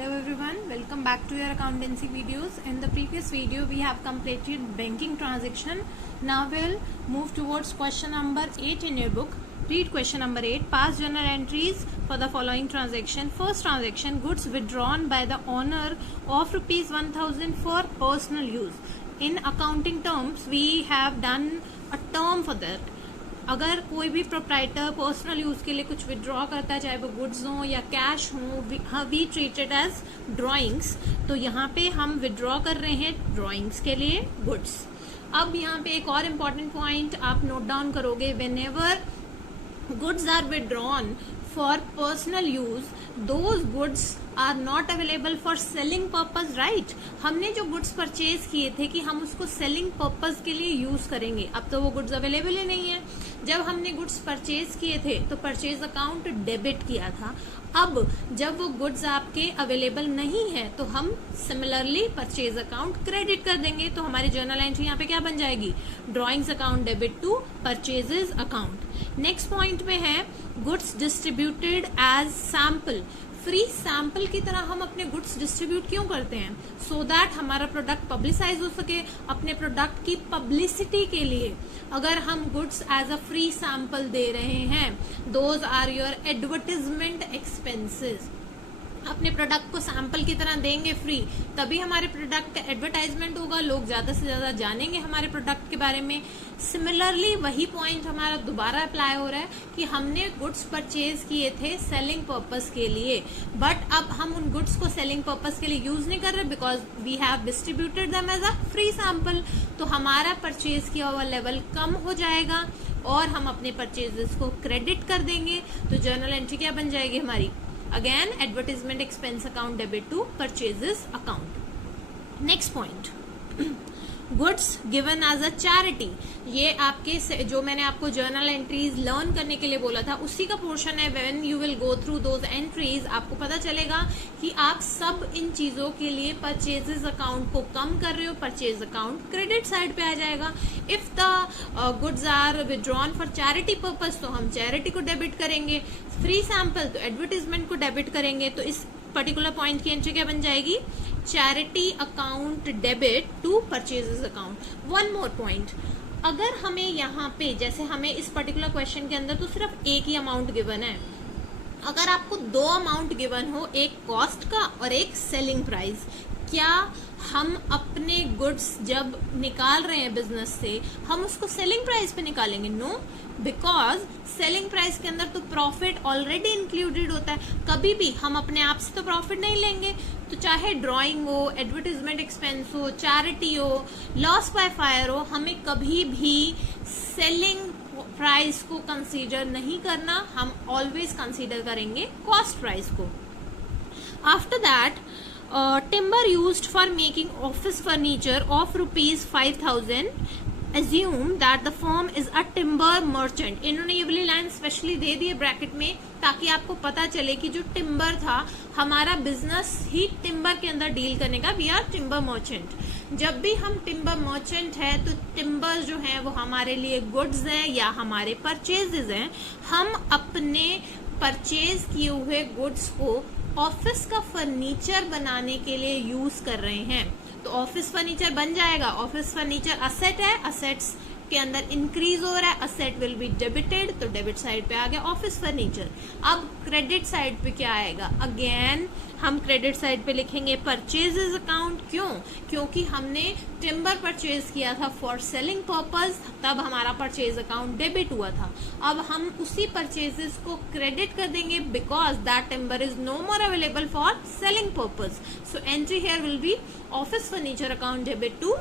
Hello everyone, welcome back to your accountancy videos. In the previous video we have completed banking transaction. Now we'll move towards question number 8 in your book. Read question number 8. Past journal entries for the following transaction. First transaction, goods withdrawn by the owner of rupees 1000 for personal use. In accounting terms we have done a term for that. अगर कोई भी proprietor personal use के लिए कुछ withdraw करता है, चाहे वो गुड्स हो या कैश हो, वी ट्रीटेड एज ड्राइंग्स. तो यहाँ पे हम विड्रॉ कर रहे हैं ड्राइंग्स के लिए गुड्स. अब यहाँ पे एक और इम्पॉर्टेंट पॉइंट आप नोट डाउन करोगे. Whenever goods are withdrawn for personal use, those goods are not available for selling purpose. Right, हमने जो गुड्स परचेज किए थे कि हम उसको सेलिंग पर्पज के लिए यूज करेंगे, अब तो वो गुड्स अवेलेबल ही नहीं है. जब हमने गुड्स परचेज किए थे तो परचेज अकाउंट डेबिट किया था. अब जब वो गुड्स आपके अवेलेबल नहीं है तो हम सिमिलरली परचेज अकाउंट क्रेडिट कर देंगे. तो हमारी जर्नल एंट्री यहाँ पे क्या बन जाएगी? Drawings account debit to purchases account. Next point में है goods distributed as sample. Free sample की तरह हम अपने गुड्स डिस्ट्रीब्यूट क्यों करते हैं? सो दैट हमारा प्रोडक्ट पब्लिसाइज हो सके. अपने प्रोडक्ट की पब्लिसिटी के लिए अगर हम goods as a free sample दे रहे हैं, those are your advertisement expenses. अपने प्रोडक्ट को सैंपल की तरह देंगे फ्री, तभी हमारे प्रोडक्ट का एडवर्टाइजमेंट होगा, लोग ज्यादा से ज्यादा जानेंगे हमारे प्रोडक्ट के बारे में. सिमिलरली वही पॉइंट हमारा दोबारा अप्लाई हो रहा है कि हमने गुड्स परचेज किए थे सेलिंग पर्पस के लिए, बट अब हम उन गुड्स को सेलिंग पर्पस के लिए यूज नहीं कर रहे because we have distributed them as a free sample. तो हमारा परचेज किया हुआ लेवल कम हो जाएगा और हम अपने परचेजेस को क्रेडिट कर देंगे. तो जर्नल एंट्री क्या बन जाएगी हमारी? Again, advertisement expense account debit to purchases account. Next point. Goods given as a charity. ये आपके जो मैंने आपको जर्नल एंट्रीज लर्न करने के लिए बोला था उसी का पोर्शन है. When you will go through those entries आपको पता चलेगा कि आप सब इन चीजों के लिए परचेजेस अकाउंट को कम कर रहे हो. परचेज अकाउंट क्रेडिट साइड पे आ जाएगा. If the goods are withdrawn for charity purpose तो हम चैरिटी को डेबिट करेंगे. फ्री सैंपल तो एडवर्टीजमेंट को डेबिट करेंगे. तो इस पर्टिकुलर पॉइंट की एंट्री क्या बन जाएगी? Charity account debit to purchases account. One more point, अगर हमें यहाँ पे जैसे हमें इस पर्टिकुलर क्वेश्चन के अंदर तो सिर्फ एक ही अमाउंट गिवन है, अगर आपको दो अमाउंट गिवन हो, एक कॉस्ट का और एक सेलिंग प्राइस, क्या हम अपने गुड्स जब निकाल रहे हैं बिजनेस से हम उसको सेलिंग प्राइस पे निकालेंगे? नो, बिकॉज सेलिंग प्राइस के अंदर तो प्रॉफिट ऑलरेडी इंक्लूडेड होता है. कभी भी हम अपने आप से तो प्रॉफिट नहीं लेंगे. तो चाहे ड्राइंग हो, एडवर्टीजमेंट एक्सपेंस हो, चैरिटी हो, लॉस बाय फायर हो, हमें कभी भी सेलिंग प्राइस को कंसीडर नहीं करना. हम ऑलवेज कंसीडर करेंगे कॉस्ट प्राइस को. After that timber used for making office furniture of rupees 5000. Assume that the firm is a timber merchant. इन्होंने ये वाली लाइन स्पेशली दे दी है ब्रैकेट में ताकि आपको पता चले कि जो टिम्बर था हमारा बिजनेस ही टिम्बर के अंदर डील करने का. We are timber merchant. जब भी हम टिम्बर मर्चेंट है तो टिम्बर जो है वो हमारे लिए गुड्स हैं या हमारे परचेजेस हैं. हम अपने परचेज किए हुए गुड्स को ऑफिस का फर्नीचर बनाने के लिए यूज कर रहे हैं. तो ऑफिस फर्नीचर बन जाएगा. ऑफिस फर्नीचर असेट है, असेट्स के अंदर इंक्रीज हो रहा है, असेट विल बी डेबिटेड. तो डेबिट साइड पे आ गया ऑफिस फर्नीचर. अब क्रेडिट साइड पे क्या आएगा? अगेन हम क्रेडिट साइड पे लिखेंगे परचेजेस अकाउंट. क्यों? क्योंकि हमने टिम्बर परचेज किया था फॉर सेलिंग पर्पज, तब हमारा परचेज अकाउंट डेबिट हुआ था. अब हम उसी परचेजेस को क्रेडिट कर देंगे because that timber is no more available for selling purpose. So entry here will be office furniture account debit to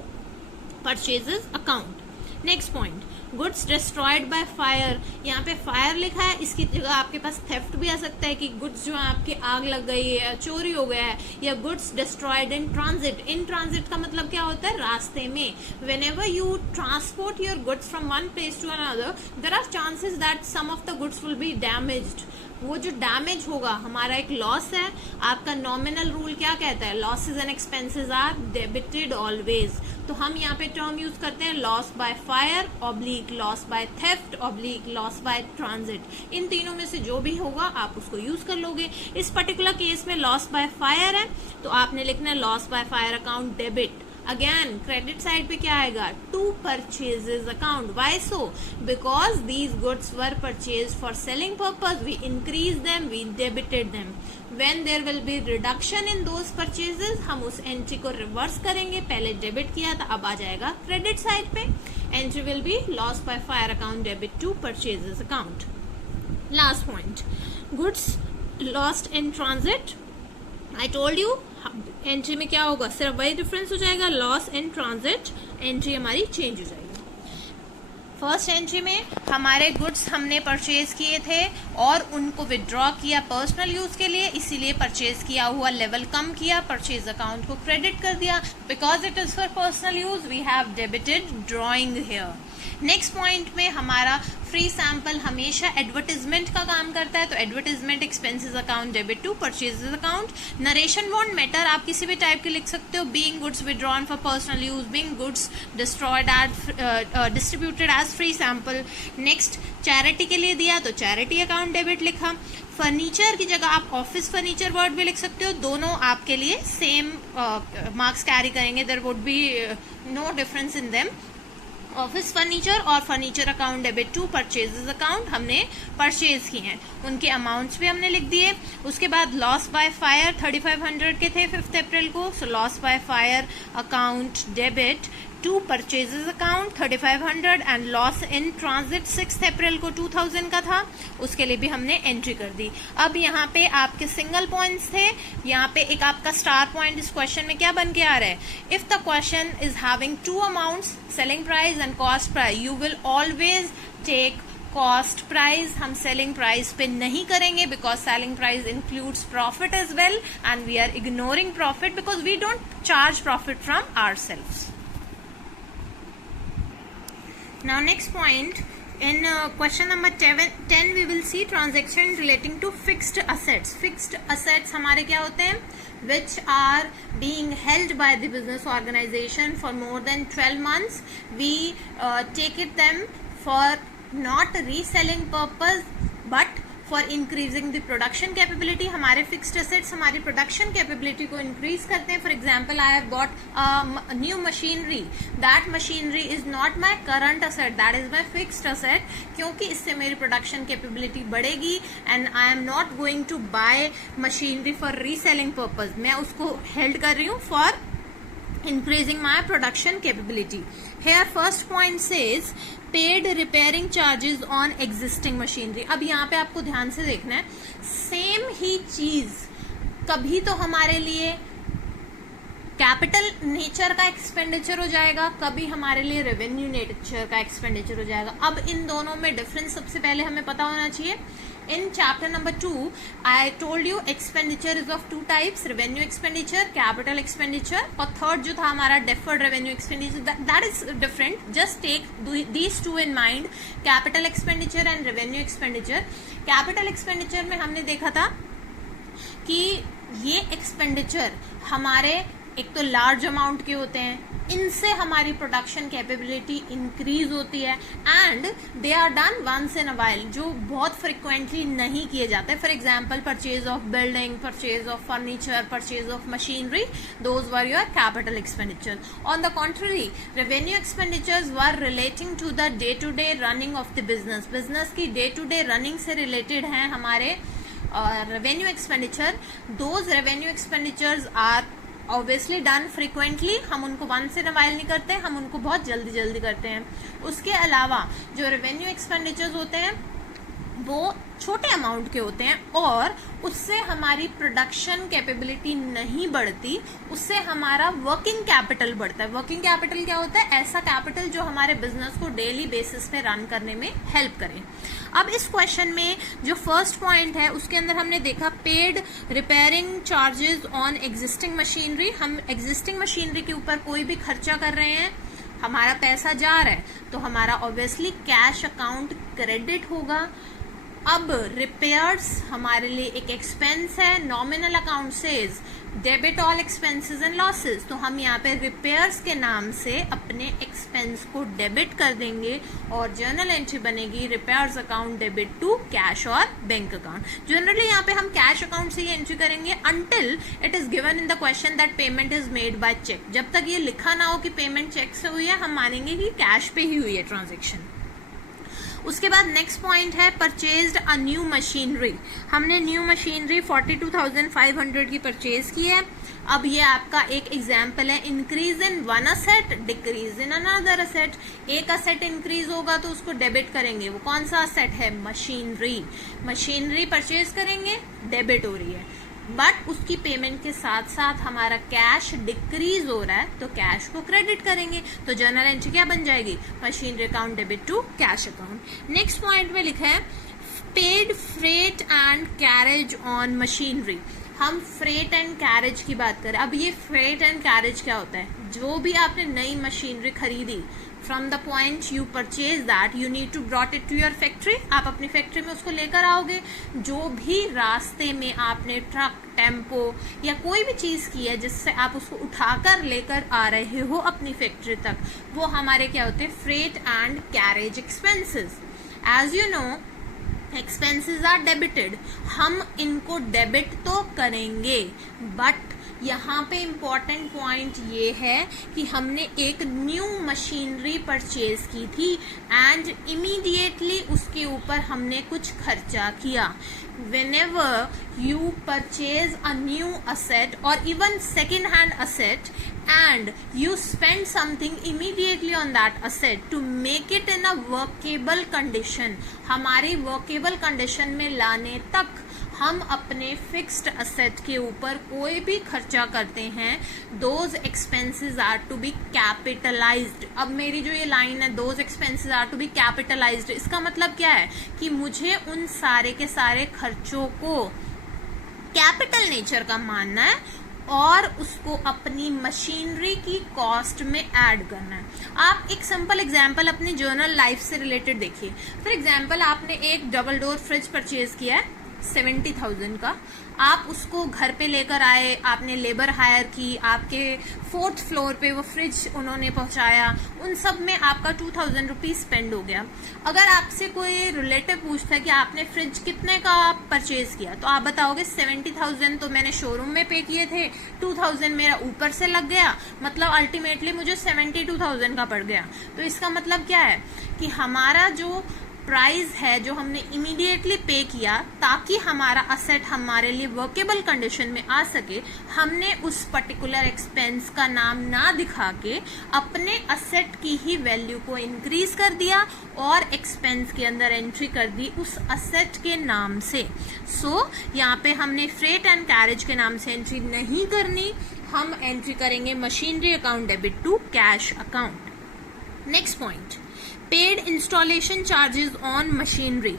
purchases account. Next point, goods destroyed by fire. यहाँ पे फायर लिखा है, इसकी जगह आपके पास थेफ्ट भी आ सकता है कि गुड्स जो है आपके आग लग गई है, चोरी हो गया है. या goods destroyed in transit. In transit का मतलब क्या होता है? रास्ते में. Whenever you transport your goods from one place to another, there are chances that some of the goods will be damaged. वो जो डैमेज होगा हमारा एक लॉस है। आपका नॉमिनल रूल क्या कहता है, losses and expenses are debited always. तो हम यहाँ पे टर्म यूज करते हैं loss by fire oblique loss by theft oblique loss by transit. इन तीनों में से जो भी होगा आप उसको यूज कर लोगे। इस पर्टिकुलर केस में लॉस बाय फायर है तो आपने लिखना है loss by fire account debit. Again credit side पे क्या आएगा, to purchases account. Why so, because these goods were purchase for selling purpose, we increase them, we debited them. When there will be reduction in those purchases, हम उस entry को reverse करेंगे। पहले debit किया था, अब आ जाएगा क्रेडिट साइड पे। Entry will be loss by fire account debit to purchases account. Last point, goods lost in transit. I told you entry में क्या होगा, सिर्फ वही डिफरेंस हो जाएगा, लॉस इन ट्रांजिट एंट्री हमारी चेंज हो जाएगी। फर्स्ट एंट्री में हमारे गुड्स हमने परचेज किए थे और उनको विड्रॉ किया पर्सनल यूज के लिए, इसीलिए परचेज किया हुआ लेवल कम किया, परचेज अकाउंट को क्रेडिट कर दिया। Because it is for personal use we have debited drawing here. Next point में हमारा फ्री सैंपल हमेशा एडवर्टीजमेंट का काम करता है, तो advertisement expenses account debit to purchases account. Narration won't matter, आप किसी भी टाइप के लिख सकते हो, being goods withdrawn for personal use, being goods destroyed as distributed as free sample. Next charity के लिए दिया तो चैरिटी अकाउंट डेबिट लिखा। फर्नीचर की जगह आप ऑफिस फर्नीचर वर्ड भी लिख सकते हो, दोनों आपके लिए सेम मार्क्स कैरी करेंगे, there would be no difference in them. Office furniture और furniture account debit to purchases account हमने परचेज किए हैं, उनके अमाउंट्स भी हमने लिख दिए। उसके बाद लॉस बाय फायर 3500 के थे 5 अप्रैल को, so loss by fire account debit to purchases account 3500 and loss in transit 6 April को 2000 का था, उसके लिए भी हमने एंट्री कर दी। अब यहाँ पे आपके सिंगल पॉइंट्स थे, यहाँ पे एक आपका स्टार पॉइंट इस क्वेश्चन में क्या बन के आ रहा है, if the question is having two amounts selling price and cost price, you will always take cost price. हम सेलिंग प्राइस पे नहीं करेंगे because selling price includes profit as well and we are ignoring profit because we don't charge profit from ourselves. Now next point, in question number 10 we will see transaction relating to fixed assets. Fixed assets हमारे क्या होते हैं, which are being held by the business organization for more than 12 months. We take it them for not reselling purpose but for increasing the production capability. हमारे fixed assets हमारी production capability को increase करते हैं। For example I have got new machinery, that machinery is not my current asset, that is my fixed asset, क्योंकि इससे मेरी production capability बढ़ेगी and I am not going to buy machinery for reselling purpose. मैं उसको held कर रही हूँ for increasing my production capability. Here first point says paid repairing charges on existing machinery. अब यहाँ पे आपको ध्यान से देखना है, सेम ही चीज कभी तो हमारे लिए कैपिटल नेचर का एक्सपेंडिचर हो जाएगा, कभी हमारे लिए रेवेन्यू नेचर का एक्सपेंडिचर हो जाएगा। अब इन दोनों में डिफरेंस सबसे पहले हमें पता होना चाहिए। In chapter number 2 I told you expenditure is of 2 types, revenue expenditure, capital expenditure, और थर्ड जो था हमारा deferred revenue expenditure, that is different. Just take these 2 in mind, capital expenditure and revenue expenditure. Capital expenditure में हमने देखा था कि ये एक्सपेंडिचर हमारे एक तो लार्ज अमाउंट के होते हैं, इनसे हमारी प्रोडक्शन कैपेबिलिटी इंक्रीज होती है and they are done once in a while, जो बहुत फ्रिक्वेंटली नहीं किए जाते। For example purchase of building, purchase of furniture, purchase of machinery, those were your capital expenditure. On the contrary revenue expenditures were relating to the day to day running of the business, business की day to day running से related हैं हमारे revenue expenditure. Those revenue expenditures are obviously done frequently, हम उनको once in a while नहीं करते, हम उनको बहुत जल्दी जल्दी करते हैं। उसके अलावा जो रेवेन्यू एक्सपेंडिचर्स होते हैं वो छोटे अमाउंट के होते हैं और उससे हमारी प्रोडक्शन कैपेबिलिटी नहीं बढ़ती, उससे हमारा वर्किंग कैपिटल बढ़ता है। वर्किंग कैपिटल क्या होता है, ऐसा कैपिटल जो हमारे बिजनेस को डेली बेसिस पे रन करने में हेल्प करे। अब इस क्वेश्चन में जो फर्स्ट पॉइंट है उसके अंदर हमने देखा paid repairing charges on existing machinery. हम एग्जिस्टिंग मशीनरी के ऊपर कोई भी खर्चा कर रहे हैं, हमारा पैसा जा रहा है तो हमारा ऑब्वियसली कैश अकाउंट क्रेडिट होगा। अब रिपेयर्स हमारे लिए एक एक्सपेंस है. Nominal account says debit all expenses and losses. तो हम यहाँ पे रिपेयर्स के नाम से अपने एक्सपेंस को डेबिट कर देंगे और जर्नल एंट्री बनेगी repairs account debit to cash और बैंक अकाउंट. जनरली यहाँ पे हम कैश अकाउंट से ही एंट्री करेंगे until it is given in the question that payment is made by cheque. जब तक ये लिखा ना हो कि पेमेंट चेक से हुई है, हम मानेंगे कि कैश पे ही हुई है ट्रांजेक्शन. उसके बाद नेक्स्ट पॉइंट है परचेज्ड अ न्यू मशीनरी. हमने न्यू मशीनरी 42,500 की परचेज की है. अब ये आपका एक एग्जाम्पल है. Increase in one asset, decrease in another asset. एक असेट इंक्रीज होगा तो उसको डेबिट करेंगे. वो कौन सा असेट है? मशीनरी. मशीनरी परचेज करेंगे, डेबिट हो रही है, बट उसकी पेमेंट के साथ साथ हमारा कैश डिक्रीज हो रहा है तो कैश को क्रेडिट करेंगे. तो जर्नल एंट्री क्या बन जाएगी? Machinery account debit to cash account. Next point में लिखा है paid freight and carriage on machinery. हम फ्रेट एंड कैरेज की बात करें. अब ये फ्रेट एंड कैरेज क्या होता है? जो भी आपने नई मशीनरी खरीदी, from the point you purchase that you need to brought it to your factory. आप अपनी फैक्ट्री में उसको लेकर आओगे. जो भी रास्ते में आपने ट्रक, टेम्पो या कोई भी चीज की है जिससे आप उसको उठाकर लेकर आ रहे हो अपनी फैक्ट्री तक, वो हमारे क्या होते हैं? Freight and carriage expenses. As you know expenses are debited. हम इनको डेबिट तो करेंगे, बट यहाँ पे इम्पॉर्टेंट पॉइंट ये है कि हमने एक न्यू मशीनरी परचेज की थी एंड इमीडिएटली उसके ऊपर हमने कुछ खर्चा किया. whenever you purchase a new asset or even second hand asset and you spend something immediately on that asset to make it in a workable condition, हमारी workable condition में लाने तक हम अपने फिक्स्ड असेट के ऊपर कोई भी खर्चा करते हैं, those expenses are to be capitalised. अब मेरी जो ये लाइन है, those expenses are to be capitalised, इसका मतलब क्या है कि मुझे उन सारे के सारे खर्चों को कैपिटल नेचर का मानना है और उसको अपनी मशीनरी की कॉस्ट में ऐड करना है. आप एक सिंपल एग्जांपल अपनी जर्नल लाइफ से रिलेटेड देखिए. फॉर एग्जांपल आपने एक डबल डोर फ्रिज परचेज किया है 70,000 का. आप उसको घर पे लेकर आए, आपने लेबर हायर की, आपके 4th फ्लोर पे वो फ्रिज उन्होंने पहुंचाया, उन सब में आपका 2,000 रुपीज स्पेंड हो गया. अगर आपसे कोई रिलेटिव पूछता है कि आपने फ्रिज कितने का परचेज किया, तो आप बताओगे 70,000 तो मैंने शोरूम में पे किए थे, 2,000 मेरा ऊपर से लग गया, मतलब अल्टीमेटली मुझे 72,000 का पड़ गया. तो इसका मतलब क्या है कि हमारा जो प्राइस है जो हमने इमीडिएटली पे किया ताकि हमारा असेट हमारे लिए वर्केबल कंडीशन में आ सके, हमने उस पर्टिकुलर एक्सपेंस का नाम ना दिखा के अपने असेट की ही वैल्यू को इंक्रीज कर दिया और एक्सपेंस के अंदर एंट्री कर दी उस असेट के नाम से. सो यहाँ पे हमने फ्रेट एंड कैरेज के नाम से एंट्री नहीं करनी, हम एंट्री करेंगे machinery account debit to cash account. Next point, paid installation charges on machinery.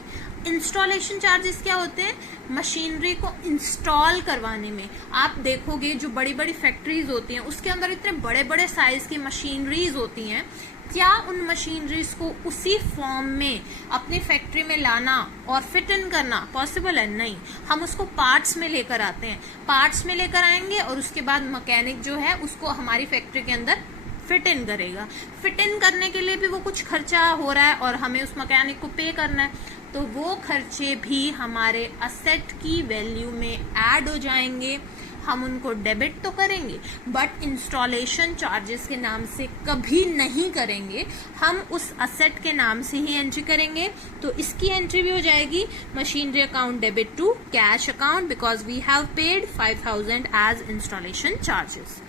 Installation charges क्या होते हैं? मशीनरी को इंस्टॉल करवाने में. आप देखोगे जो बड़ी बड़ी फैक्ट्रीज होती हैं उसके अंदर इतने बड़े बड़े साइज की मशीनरीज होती हैं. क्या उन मशीनरीज को उसी फॉर्म में अपनी फैक्ट्री में लाना और फिट इन करना पॉसिबल है? नहीं. हम उसको पार्ट्स में लेकर आते हैं. पार्ट्स में लेकर आएंगे और उसके बाद मैकेनिक जो है उसको हमारी फैक्ट्री के अंदर फिट इन करेगा. फिट इन करने के लिए भी वो कुछ खर्चा हो रहा है और हमें उस मैकेनिक को पे करना है, तो वो खर्चे भी हमारे असेट की वैल्यू में ऐड हो जाएंगे. हम उनको डेबिट तो करेंगे बट इंस्टॉलेशन चार्जेस के नाम से कभी नहीं करेंगे, हम उस असेट के नाम से ही एंट्री करेंगे. तो इसकी एंट्री भी हो जाएगी machinery account debit to cash account because we have paid 5,000 as installation charges.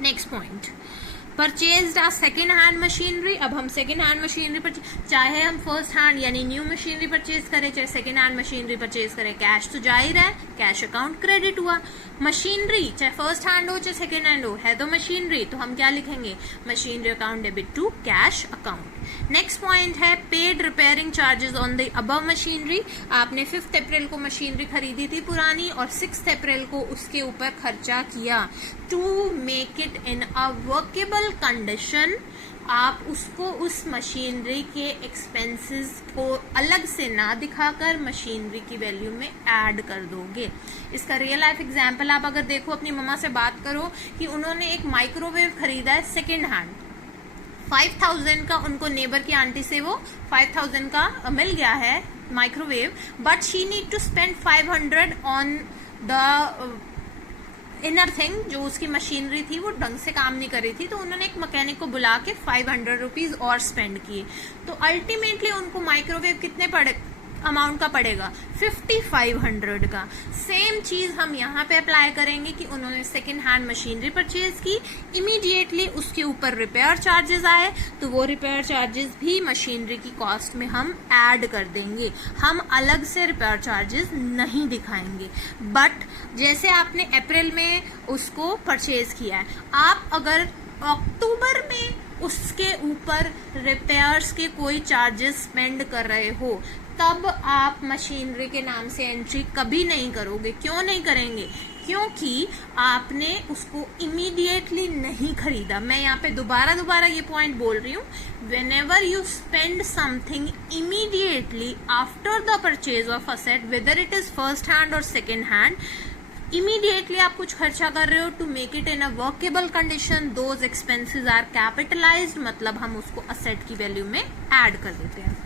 Next point, purchased a second hand machinery. अब हम सेकेंड हैंड मशीनरी परचेज, चाहे हम फर्स्ट हैंड यानी न्यू मशीनरी परचेज करें चाहे सेकेंड हैंड मशीनरी परचेज करें, cash तो जा ही रहा है, कैश अकाउंट क्रेडिट हुआ. मशीनरी चाहे फर्स्ट हैंड हो चाहे सेकेंड हैंड हो, है तो मशीनरी, तो हम क्या लिखेंगे? Machinery account debit to cash account. Next point है paid repairing charges on the above machinery. आपने 5th अप्रैल को मशीनरी खरीदी थी पुरानी और 6th अप्रैल को उसके ऊपर खर्चा किया to make it in a workable condition आप उसको उस मशीनरी के एक्सपेंसेस को अलग से ना दिखाकर मशीनरी की वैल्यू में ऐड कर दोगे। इसका रियल लाइफ एग्जांपल आप अगर देखो, अपनी मम्मा से बात करो कि उन्होंने एक माइक्रोवेव खरीदा है सेकेंड हैंड, 5000 का, उनको नेबर की आंटी से वो 5000 का मिल गया है microwave, but she need to spend 500 on the inner thing. जो उसकी मशीनरी थी वो ढंग से काम नहीं कर रही थी, तो उन्होंने एक मैकेनिक को बुला के 500 रुपीज और स्पेंड किए। तो अल्टीमेटली उनको माइक्रोवेव कितने पड़े, अमाउंट का पड़ेगा 5500 का। सेम चीज हम यहाँ पे अप्लाई करेंगे कि उन्होंने सेकेंड हैंड मशीनरी परचेज की, इमीडिएटली उसके ऊपर रिपेयर चार्जेस आए, तो वो रिपेयर चार्जेस भी मशीनरी की कॉस्ट में हम ऐड कर देंगे। हम अलग से रिपेयर चार्जेस नहीं दिखाएंगे। बट जैसे आपने अप्रैल में उसको परचेज किया है, आप अगर अक्टूबर में उसके ऊपर रिपेयर्स के कोई चार्जेस स्पेंड कर रहे हो, तब आप मशीनरी के नाम से एंट्री कभी नहीं करोगे। क्यों नहीं करेंगे? क्योंकि आपने उसको इमीडिएटली नहीं खरीदा। मैं यहाँ पे दोबारा ये पॉइंट बोल रही हूँ, whenever you spend something immediately after the purchase of asset, whether it is first hand or second hand, immediately आप कुछ खर्चा कर रहे हो to make it in a workable condition, those expenses are capitalised, मतलब हम उसको असेट की वैल्यू में ऐड कर देते हैं।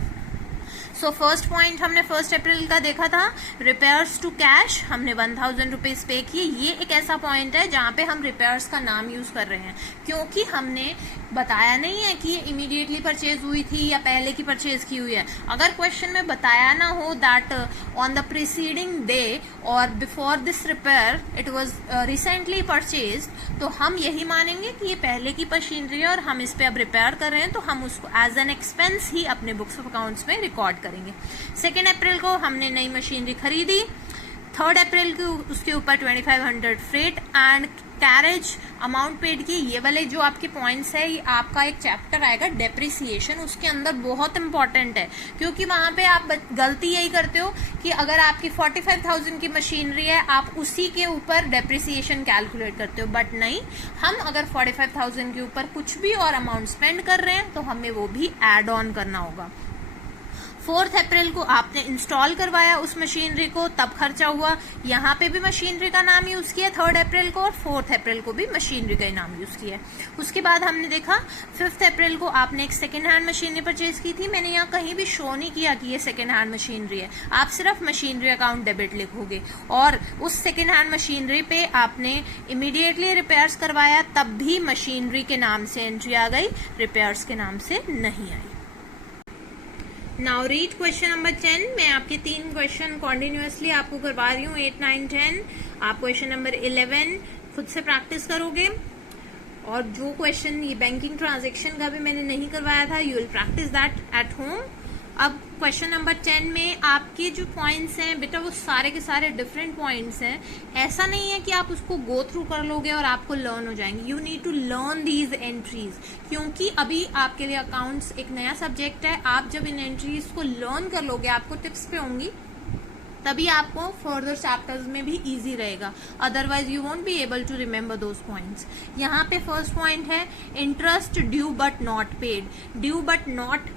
सो फर्स्ट पॉइंट हमने 1 अप्रैल का देखा था, रिपेयर्स टू कैश, हमने 1000 रुपीज पे किए। ये एक ऐसा पॉइंट है जहां पे हम रिपेयर्स का नाम यूज कर रहे हैं, क्योंकि हमने बताया नहीं है कि ये इमीडिएटली परचेज हुई थी या पहले की परचेज की हुई है। अगर क्वेश्चन में बताया ना हो that on the preceding day और before this repair it was recently purchase, तो हम यही मानेंगे कि ये पहले की मशीनरी है और हम इस पे अब रिपेयर कर रहे हैं, तो हम उसको एज एन एक्सपेंस ही अपने बुक्स ऑफ अकाउंट्स में रिकॉर्ड करेंगे। 2 अप्रैल को हमने नई मशीनरी खरीदी, 3 अप्रैल को उसके ऊपर 2500 freight and carriage amount paid की। ये वाले जो आपके पॉइंट्स है, ये आपका एक चैप्टर आएगा डेप्रिसिएशन, उसके अंदर बहुत इंपॉर्टेंट है, क्योंकि वहां पे आप गलती यही करते हो कि अगर आपकी 45,000 की मशीनरी है, आप उसी के ऊपर डेप्रिसिएशन कैलकुलेट करते हो, बट नहीं, हम अगर 45,000 के ऊपर कुछ भी और अमाउंट स्पेंड कर रहे हैं तो हमें वो भी एड ऑन करना होगा। 4 अप्रैल को आपने इंस्टॉल करवाया उस मशीनरी को, तब खर्चा हुआ, यहाँ पे भी मशीनरी का नाम यूज किया 3 अप्रैल को, और 4 अप्रैल को भी मशीनरी का नाम यूज किया। उसके बाद हमने देखा 5 अप्रैल को आपने एक सेकेंड हैंड मशीनरी परचेज की थी। मैंने यहाँ कहीं भी शो नहीं किया कि ये सेकेंड हैंड मशीनरी है, आप सिर्फ मशीनरी अकाउंट डेबिट लिखोगे, और उस सेकेंड हैंड मशीनरी पे आपने इमीडिएटली रिपेयर्स करवाया, तब भी मशीनरी के नाम से एंट्री आ गई, रिपेयर्स के नाम से नहीं आई। Now read question number 10। मैं आपके 3 क्वेश्चन कॉन्टिन्यूसली आपको करवा रही हूँ, 8, 9, 10। आप क्वेश्चन नंबर 11 खुद से प्रैक्टिस करोगे, और जो क्वेश्चन ये बैंकिंग ट्रांजेक्शन का भी मैंने नहीं करवाया था, you will practice that at home. अब क्वेश्चन नंबर 10 में आपके जो पॉइंट्स हैं बेटा, वो सारे के सारे डिफरेंट पॉइंट्स हैं। ऐसा नहीं है कि आप उसको गो थ्रू कर लोगे और आपको लर्न हो जाएंगे। You need to learn these entries, क्योंकि अभी आपके लिए अकाउंट्स एक नया सब्जेक्ट है। आप जब इन एंट्रीज को लर्न कर लोगे, आपको टिप्स पे होंगी, तभी आपको फर्दर चैप्टर्स में भी इजी रहेगा, otherwise you won't be able to remember those points. यहाँ पे फर्स्ट पॉइंट है interest due but not paid. Due but not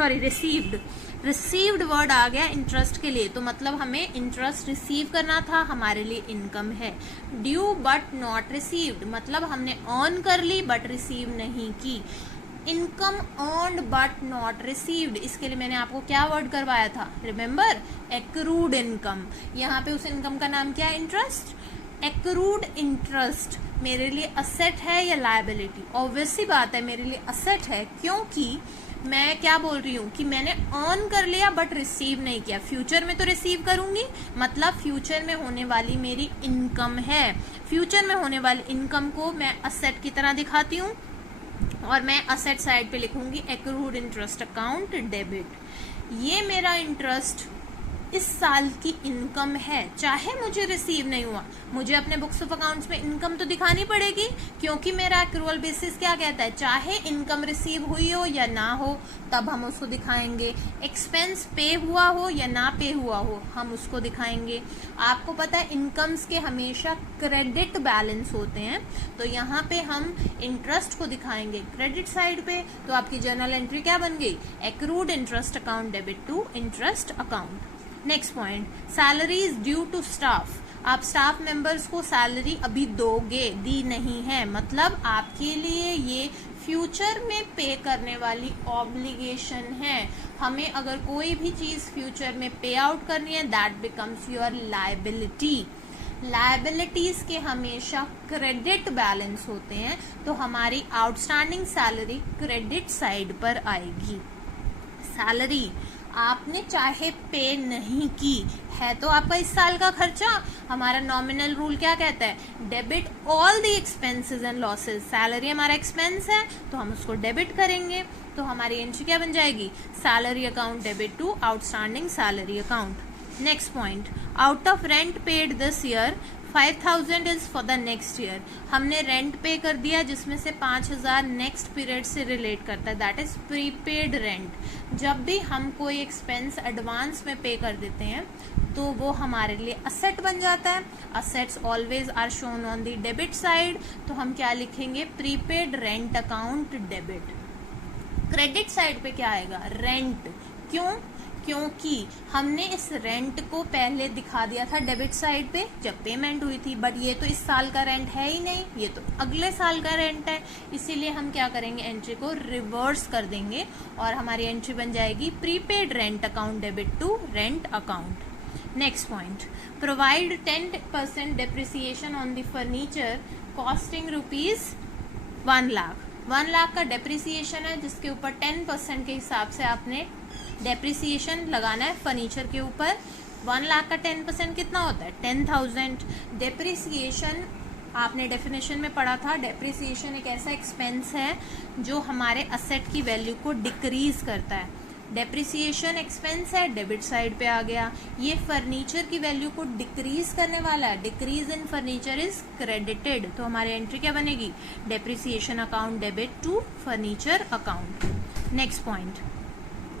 received word आ गया इंटरेस्ट के लिए, तो मतलब हमें इंटरेस्ट रिसीव करना था, हमारे लिए इनकम है। ड्यू बट नॉट रिसीव्ड मतलब हमने अर्न कर ली बट रिसीव नहीं की। Income earned but not received, इसके लिए मैंने आपको क्या वर्ड करवाया था, रिमेम्बर, एक्रूड इनकम। यहाँ पे उस इनकम का नाम क्या है, इंटरेस्ट। एक्रूड इंटरेस्ट मेरे लिए असेट है या लायबिलिटी? ऑब्वियस सी बात है मेरे लिए असेट है, क्योंकि मैं क्या बोल रही हूँ कि मैंने अर्न कर लिया बट रिसीव नहीं किया। फ्यूचर में तो रिसीव करूंगी, मतलब फ्यूचर में होने वाली मेरी इनकम है। फ्यूचर में होने वाली इनकम को मैं असेट की तरह दिखाती हूँ, और मैं असेट साइड पे लिखूंगी एक्रूड इंटरेस्ट अकाउंट डेबिट। ये मेरा इंटरेस्ट इस साल की इनकम है, चाहे मुझे रिसीव नहीं हुआ, मुझे अपने बुक्स ऑफ अकाउंट्स में इनकम तो दिखानी पड़ेगी, क्योंकि मेरा एक्रूअल बेसिस क्या कहता है, चाहे इनकम रिसीव हुई हो या ना हो तब हम उसको दिखाएंगे, एक्सपेंस पे हुआ हो या ना पे हुआ हो हम उसको दिखाएंगे। आपको पता है इनकम्स के हमेशा क्रेडिट बैलेंस होते हैं, तो यहाँ पे हम इंटरेस्ट को दिखाएंगे क्रेडिट साइड पे, तो आपकी जर्नल एंट्री क्या बन गई, accrued interest account debit to interest account. Next point, salaries due to staff. आप स्टाफ मेंबर्स को सैलरी अभी दोगे, दी नहीं है, मतलब आपके लिए ये फ्यूचर में पे करने वाली ऑब्लिगेशन है। हमें अगर कोई भी चीज फ्यूचर में पे आउट करनी है, that becomes your liability. Liabilities के हमेशा क्रेडिट बैलेंस होते हैं, तो हमारी आउटस्टैंडिंग सैलरी क्रेडिट साइड पर आएगी। सैलरी आपने चाहे पे नहीं की है तो आपका इस साल का खर्चा, हमारा नॉमिनल रूल क्या कहता है, debit all the expenses and losses. Salary हमारा एक्सपेंस है तो हम उसको डेबिट करेंगे, तो हमारी एंट्री क्या बन जाएगी, salary account debit to outstanding salary account. Next point, out of rent paid this year 5,000 is for the next year. हमने रेंट पे कर दिया जिसमें से 5,000 नेक्स्ट पीरियड से रिलेट करता है, दैट इज प्रीपेड रेंट। जब भी हम कोई एक्सपेंस एडवांस में पे कर देते हैं तो वो हमारे लिए असेट बन जाता है। Assets always are shown on the debit side, तो हम क्या लिखेंगे, prepaid rent account debit. Credit side पे क्या आएगा, रेंट। क्यों, क्योंकि हमने इस रेंट को पहले दिखा दिया था डेबिट साइड पे जब पेमेंट हुई थी, बट ये तो इस साल का रेंट है ही नहीं, ये तो अगले साल का रेंट है, इसीलिए हम क्या करेंगे, एंट्री को रिवर्स कर देंगे और हमारी एंट्री बन जाएगी prepaid rent account debit to rent account. Next point, provide 10% depreciation on the furniture costing ₹1 lakh. 1 lakh का डेप्रिसिएशन है जिसके ऊपर 10% के हिसाब से आपने डेप्रिसिएशन लगाना है फर्नीचर के ऊपर। 1 लाख का 10% कितना होता है, 10,000। डेप्रिसिएशन आपने डेफिनेशन में पढ़ा था, डेप्रिसिएशन एक ऐसा एक्सपेंस है जो हमारे असेट की वैल्यू को डिक्रीज करता है। डेप्रिसिएशन एक्सपेंस है, डेबिट साइड पे आ गया, ये फर्नीचर की वैल्यू को डिक्रीज करने वाला है, decrease in furniture is credited, तो हमारी एंट्री क्या बनेगी, depreciation account debit to furniture account. Next point,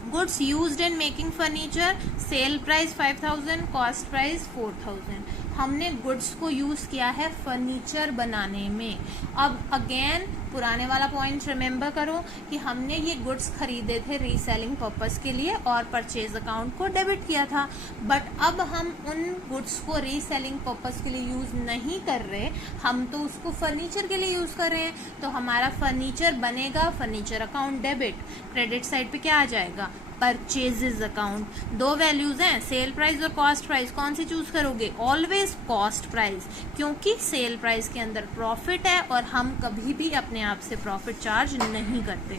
goods used in making furniture, sale price 5,000, cost price 4,000। हमने गुड्स को यूज किया है फर्नीचर बनाने में। अब अगेन पुराने वाला पॉइंट रिमेम्बर करो कि हमने ये गुड्स खरीदे थे रीसेलिंग पर्पस के लिए और परचेज अकाउंट को डेबिट किया था, बट अब हम उन गुड्स को रीसेलिंग पर्पस के लिए यूज नहीं कर रहे, हम तो उसको फर्नीचर के लिए यूज कर रहे हैं, तो हमारा फर्नीचर बनेगा furniture account debit. Credit side पे क्या आ जाएगा, परचेजेस अकाउंट। दो वैल्यूज हैं, सेल प्राइस और कॉस्ट प्राइस, कौन सी चूज करोगे, ऑलवेज कॉस्ट प्राइस, क्योंकि सेल प्राइस के अंदर प्रॉफिट है और हम कभी भी अपने आप से प्रॉफिट चार्ज नहीं करते।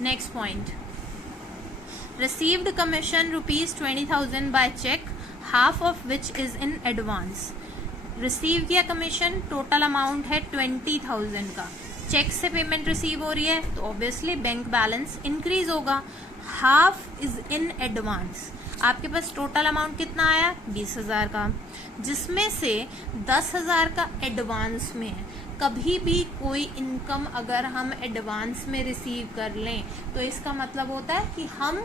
Next point, received commission ₹20,000 by cheque, half of which is in advance. Receive किया कमीशन, टोटल अमाउंट है 20,000 का, चेक से पेमेंट रिसीव हो रही है तो ऑब्वियसली बैंक बैलेंस इंक्रीज होगा। हाफ इज इन एडवांस, आपके पास टोटल अमाउंट कितना आया 20,000 का, जिसमें से 10,000 का एडवांस में है। कभी भी कोई इनकम अगर हम एडवांस में रिसीव कर लें तो इसका मतलब होता है कि हम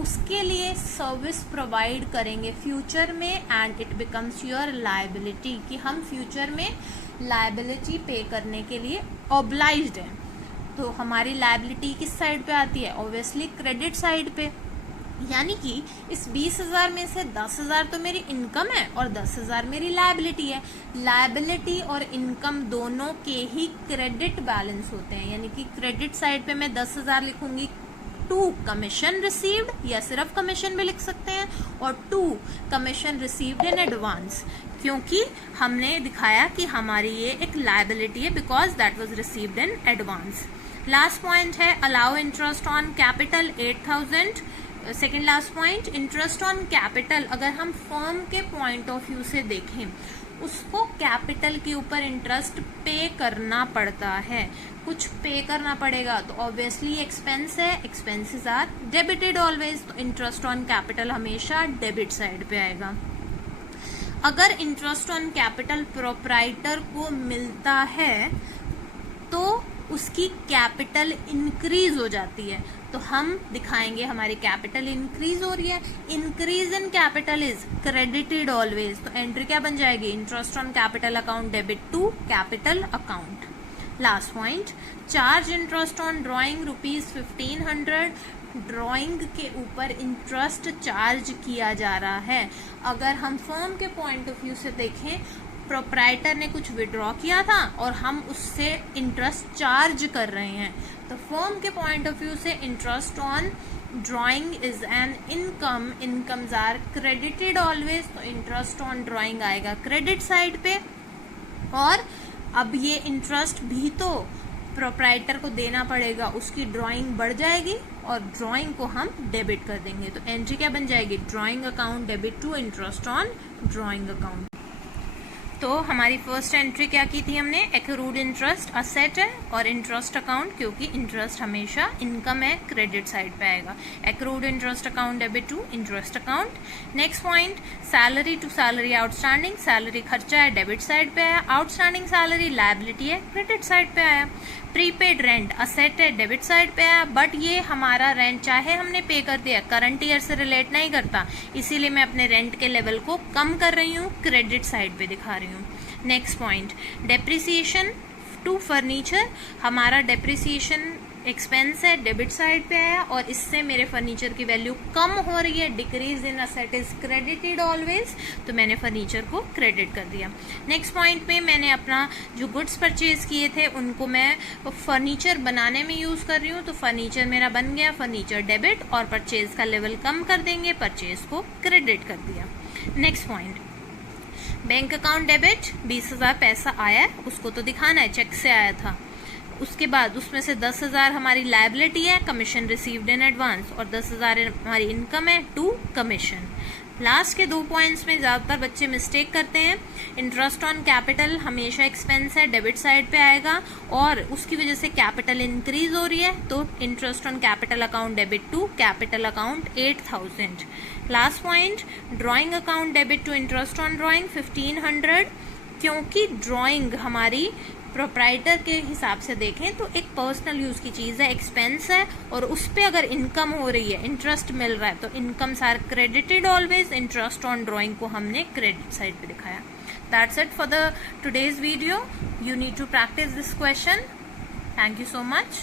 उसके लिए सर्विस प्रोवाइड करेंगे फ्यूचर में, and it becomes your liability, कि हम फ्यूचर में लायबिलिटी पे करने के लिए ऑब्लाइज्ड हैं। तो हमारी लायबिलिटी किस साइड पे आती है, ऑब्वियसली क्रेडिट साइड पे, यानी कि इस 20,000 में से 10,000 तो मेरी इनकम है और 10,000 मेरी लायबिलिटी है। लायबिलिटी और इनकम दोनों के ही क्रेडिट बैलेंस होते हैं, यानी कि क्रेडिट साइड पे मैं 10,000 लिखूंगी टू कमीशन रिसीव्ड, या सिर्फ कमीशन भी लिख सकते हैं, और to commission received in advance, क्योंकि हमने दिखाया कि हमारी ये एक लायबिलिटी है because that was received in advance. Last point है allow interest on capital 8,000। Second last point, interest on capital अगर हम फर्म के पॉइंट ऑफ व्यू से देखें, उसको कैपिटल के ऊपर इंटरेस्ट पे करना पड़ता है, कुछ पे करना पड़ेगा, तो ऑब्वियसली एक्सपेंस है, एक्सपेंसेस आर डेबिटेड ऑलवेज, तो इंटरेस्ट ऑन कैपिटल हमेशा डेबिट साइड पे आएगा। अगर इंटरेस्ट ऑन कैपिटल प्रोप्राइटर को मिलता है तो उसकी कैपिटल इंक्रीज हो जाती है, तो हम दिखाएंगे हमारी कैपिटल इंक्रीज हो रही है। Increase in capital is credited always, तो एंट्री क्या बन जाएगी, interest on capital account debit to capital account. Last point, charge interest on drawing ₹1500, drawing के ऊपर इंटरेस्ट चार्ज किया जा रहा है। अगर हम फर्म के पॉइंट ऑफ व्यू से देखें, प्रोप्राइटर ने कुछ विड्रॉ किया था और हम उससे इंटरेस्ट चार्ज कर रहे हैं, तो फर्म के पॉइंट ऑफ व्यू से interest on drawing is an income, incomes are credited always, तो इंटरेस्ट ऑन ड्राइंग आएगा क्रेडिट साइड पे। और अब ये इंटरेस्ट भी तो प्रोप्राइटर को देना पड़ेगा, उसकी ड्राइंग बढ़ जाएगी और ड्राइंग को हम डेबिट कर देंगे, तो एंट्री क्या बन जाएगी, drawing account debit to interest on drawing account. तो हमारी फर्स्ट एंट्री क्या की थी हमने, एक्रूड इंटरेस्ट असेट है और इंटरेस्ट अकाउंट, क्योंकि इंटरेस्ट हमेशा इनकम है, क्रेडिट साइड पे आएगा। Accrued interest account debit to interest account. Next point, salary to salary outstanding, salary खर्चा है, डेबिट साइड पे आया। आउटस्टैंडिंग सैलरी लायबिलिटी है, क्रेडिट साइड पे आया। प्रीपेड रेंट असेट है, डेबिट साइड पे आया, बट ये हमारा रेंट चाहे हमने पे कर दिया, करंट ईयर से रिलेट नहीं करता, इसीलिए मैं अपने रेंट के लेवल को कम कर रही हूँ, क्रेडिट साइड पे दिखा रही हूँ। Next point, depreciation to furniture, हमारा डेप्रिसिएशन एक्सपेंस है, डेबिट साइड पे आया और इससे मेरे फर्नीचर की वैल्यू कम हो रही है, decrease in asset is credited always, तो मैंने फर्नीचर को क्रेडिट कर दिया। नेक्स्ट पॉइंट पे मैंने अपना जो गुड्स परचेज किए थे उनको मैं फर्नीचर बनाने में यूज कर रही हूँ, तो फर्नीचर मेरा बन गया, फर्नीचर डेबिट और परचेज का लेवल कम कर देंगे, परचेज को क्रेडिट कर दिया। Next point, bank account debit, 20,000 पैसा आया है, उसको तो दिखाना है, चेक से आया था। उसके बाद उसमें से 10,000 हमारी लायबिलिटी है, कमीशन रिसीव्ड इन एडवांस, और 10,000 हमारी इनकम है टू कमीशन। लास्ट के 2 पॉइंट्स में ज्यादातर बच्चे मिस्टेक करते हैं, इंटरेस्ट ऑन कैपिटल हमेशा एक्सपेंस है, डेबिट साइड पे आएगा और उसकी वजह से कैपिटल इंक्रीज हो रही है, तो interest on capital account debit to capital account 8,000। Last point, drawing account debit to interest on drawing 1,500, क्योंकि ड्राइंग हमारी प्रोप्राइटर के हिसाब से देखें तो एक पर्सनल यूज की चीज है, एक्सपेंस है, और उस पे अगर इनकम हो रही है, इंटरेस्ट मिल रहा है, तो incomes are credited always, interest on drawing को हमने क्रेडिट साइड पे दिखाया। That's it for the today's video, you need to practise this question. Thank you so much.